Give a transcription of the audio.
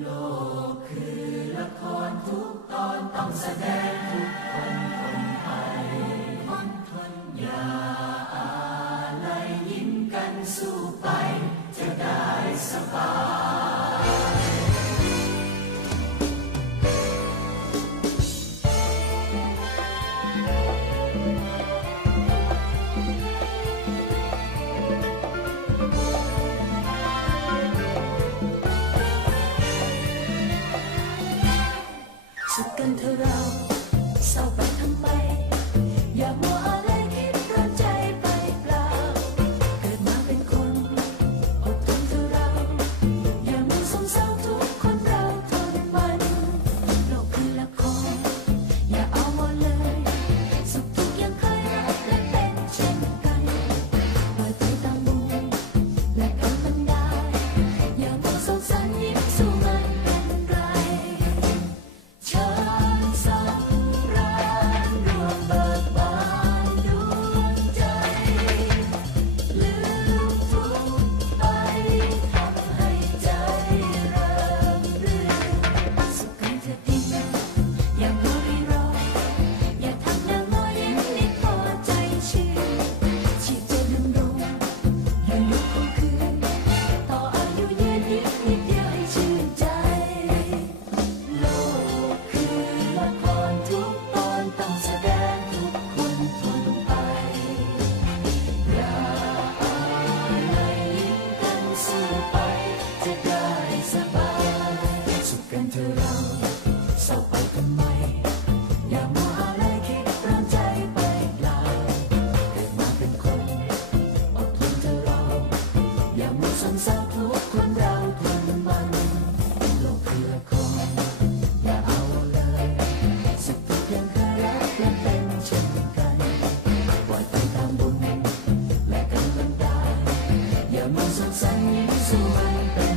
โลกคือละครทุกตอนต้องแสดง sự cần thơ rao sau vài tháng bay và mua สันสาทุกคนเราทุนมันโลกเพื่อคนอย่าเอาเลยสุทุกข์ยังเครเป็นเช่นกันปล่อยไปตามบุญและกำลังตาอย่ามาสงสัยสู้มันเป็น